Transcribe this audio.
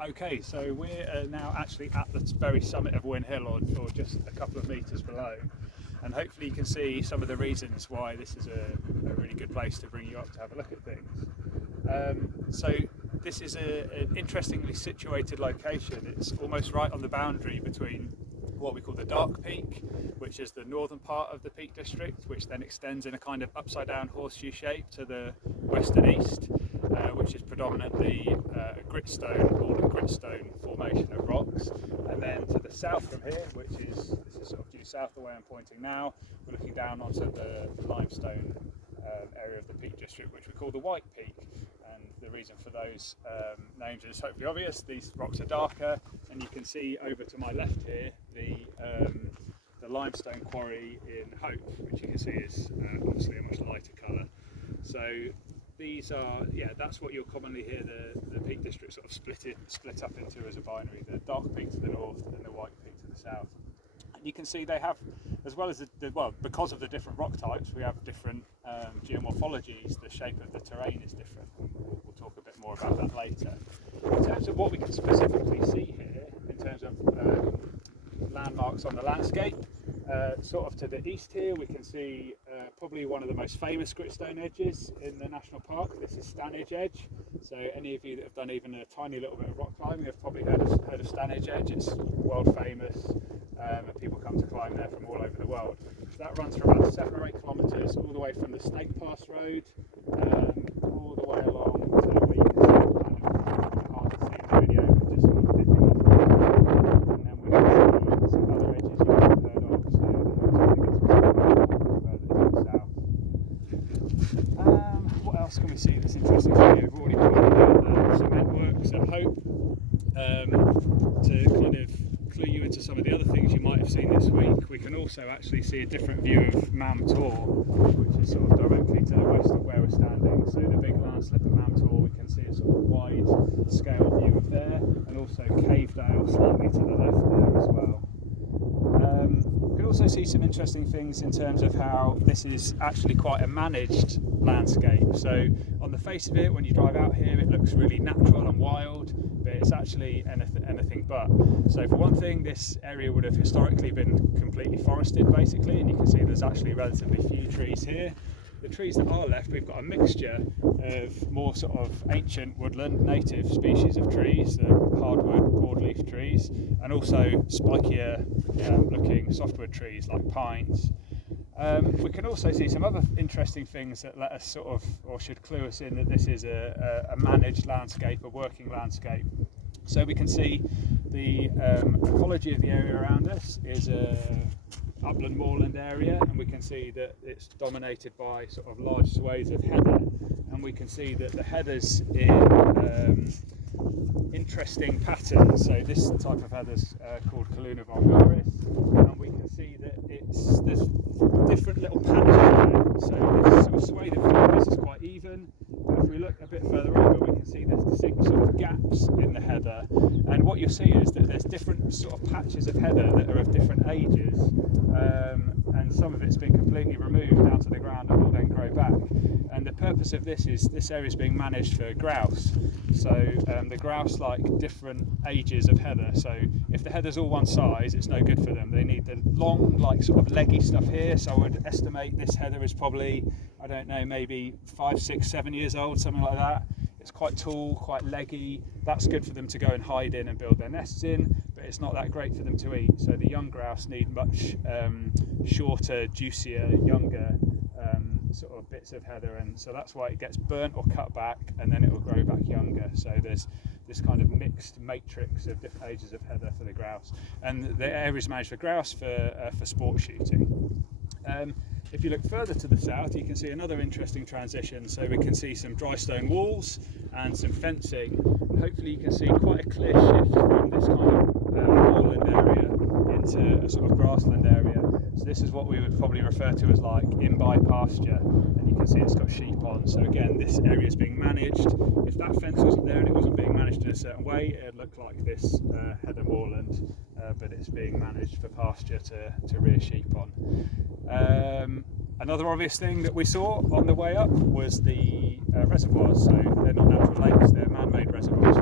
Okay, so we're now actually at the very summit of Win Hill, or just a couple of metres below, and hopefully you can see some of the reasons why this is a really good place to bring you up to have a look at things. So this is an interestingly situated location. It's almost right on the boundary between what we call the Dark Peak, which is the northern part of the Peak District, which then extends in a kind of upside down horseshoe shape to the west and east, which is predominantly wallen gritstone formation of rocks. And then to the south from here, this is sort of due south the way I'm pointing now, we're looking down onto the limestone area of the Peak District, which we call the White Peak. And the reason for those names is hopefully obvious. These rocks are darker, and you can see over to my left here the limestone quarry in Hope, which you can see is obviously a much lighter colour. So these are, that's what you'll commonly hear the Peak District sort of split up into as a binary: the Dark Peak to the north and the White Peak to the south. And you can see they have, as well as because of the different rock types, we have different geomorphologies. The shape of the terrain is different. We'll talk a bit more about that later. In terms of what we can specifically see here, in terms of landmarks on the landscape, sort of to the east here we can see probably one of the most famous gritstone edges in the national park. This is Stanage Edge. So any of you that have done even a tiny little bit of rock climbing have probably heard of Stanage Edge. It's world famous, and people come to climb there from all over the world. So that runs for about 7 or 8 kilometres, all the way from the Snake Pass Road all the way along to where you can see hard to see in the video, but just sort of dipping off. And then we can see some other edges you might have heard of, so further south. What else can we see that's interesting? We've already got the cement works at Hope. To kind of clue you into some of the other things you might have seen this week, we can also actually see a different view of Mam Tor, which is sort of directly to the west of where we're standing. So the big landslip at Mam Tor, we can see a sort of wide scale view of there, and also Cavedale slightly to the left there as well. We can also see some interesting things in terms of how this is actually quite a managed landscape. So on the face of it, when you drive out here, it looks really natural and wild, but it's actually anything but. So for one thing, this area would have historically been completely forested basically, and you can see there's actually relatively few trees here. The trees that are left, we've got a mixture of more sort of ancient woodland, native species of trees, the hardwood, broadleaf trees, and also spikier looking softwood trees like pines. We can also see some other interesting things that let us sort of, or should clue us in that this is a managed landscape, a working landscape. So we can see the ecology of the area around us is a upland moorland area, and we can see that it's dominated by sort of large swathes of heather, and we can see that the heather's in interesting patterns. So this type of heather's called Calluna vulgaris, and we can see that there's different little patches. So this sort of swathe of flowers is quite even, but if we look a bit further over, we can see there's distinct sort of gaps in the heather, and what you'll see is that there's different sort of patches of heather that are of different ages, and some of it's been completely removed down to the ground and will then grow back. And the purpose of this is this area is being managed for grouse. So the grouse like different ages of heather. So if the heather's all one size, it's no good for them. They need the long, like sort of leggy stuff here. So I would estimate this heather is probably, I don't know, maybe 5, 6, 7 years old, something like that. It's quite tall, quite leggy. That's good for them to go and hide in and build their nests in, but it's not that great for them to eat. So the young grouse need much shorter, juicier, younger sort of bits of heather, and so that's why it gets burnt or cut back, and then it will grow back younger. So there's this kind of mixed matrix of different ages of heather for the grouse, and the area is managed for grouse for sport shooting. If you look further to the south, you can see another interesting transition. So we can see some dry stone walls and some fencing. And hopefully you can see quite a clear shift from this kind of moorland area into a sort of grassland area. So this is what we would probably refer to as like in-by pasture, and you can see it's got sheep on. So again, this area is being managed. If that fence wasn't there and it wasn't being managed in a certain way, it'd look like this heather moorland, but it's being managed for pasture to rear sheep on. Another obvious thing that we saw on the way up was the reservoirs. So they're not natural lakes, they're man-made reservoirs.